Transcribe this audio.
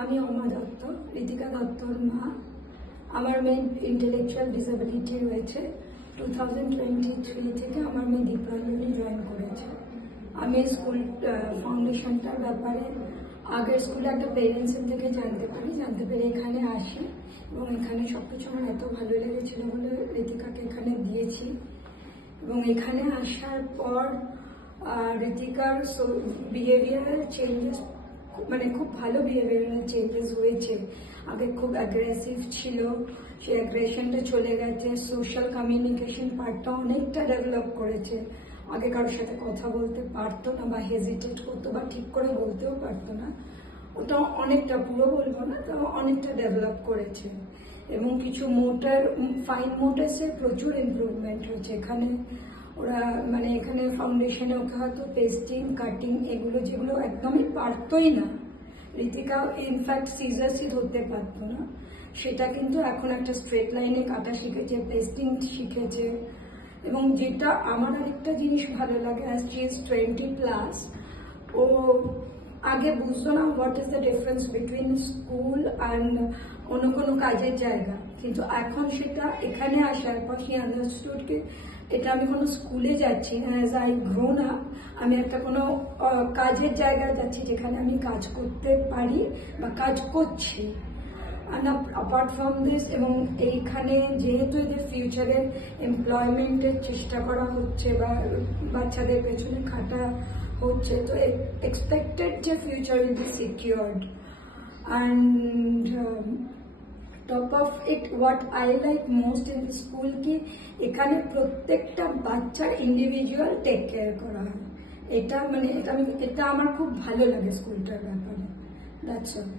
আমি অমা দত্ত, ঋতিকা দত্তর মা। আমার মেয়ে ইন্টেলেকচুয়াল ডিসেবিলিটি রয়েছে। 2023 থেকে আমার মেয়ে দীপরঞ্জনী জয়েন করেছে। আমি স্কুল ফাউন্ডেশনটার ব্যাপারে আগের স্কুলে একটা পেরেন্টসের থেকে জানতে পেরে এখানে আসি এবং এখানে সবকিছু আমার এত ভালো লেগেছিল বলে ঋতিকাকে এখানে দিয়েছি। এবং এখানে আসার পর ঋতিকার বিহেভিয়ারাল চেঞ্জেস, মানে খুব ভালো বিহেভিয়ারাল চেঞ্জেস হয়েছে। আগে খুব অ্যাগ্রেসিভ ছিল, সেই অ্যাগ্রেশনটা চলে গেছে। সোশ্যাল কমিউনিকেশন পার্টটা অনেকটা ডেভেলপ করেছে। আগে কারোর সাথে কথা বলতে পারতো না বা হেজিটেট করতো বা ঠিক করে বলতেও পারতো না। ওটা অনেকটা, পুরো বলবো না, তো অনেকটা ডেভেলপ করেছে। এবং কিছু ফাইন মোটরসের প্রচুর ইমপ্রুভমেন্ট হয়েছে এখানে। ওরা মানে এখানে ফাউন্ডেশনে ওকে হয়তো পেস্টিং, কাটিং এগুলো যেগুলো একদমই পারতোই না, ঋতিকা ইনফ্যাক্ট সিজারই ধরতে পারতো না, সেটা কিন্তু এখন একটা স্ট্রেট লাইনে কাটা শিখেছে, পেস্টিং শিখেছে। এবং যেটা আমার আরেকটা জিনিস ভালো লাগে, অ্যাজ শি ইজ 20+, ও আগে বুঝতো না what is the difference between school and অন্য কোনো কাজের জায়গা, কিন্তু এখন সেটা এখানে আসার পর সে আন্ডারস্টুড কি এটা আমি কোনো স্কুলে যাচ্ছি না, অ্যাজ আই গ্রোন আপ আমি একটা কোনো কাজের জায়গায় যাচ্ছি যেখানে আমি কাজ করতে পারি বা কাজ করছি। and apart from this, এবং এইখানে যেহেতু এদের ফিউচারে এমপ্লয়মেন্টের চেষ্টা করা হচ্ছে বা বাচ্চাদের পেছনে খাটা হচ্ছে, তো এক্সপেক্টেড যে future will be secured. And top of it what I like most in the school কি এখানে প্রত্যেকটা বাচ্চার ইন্ডিভিজুয়াল টেক কেয়ার করা হয়। এটা আমার খুব ভালো লাগে স্কুলটার ব্যাপারে। That's all.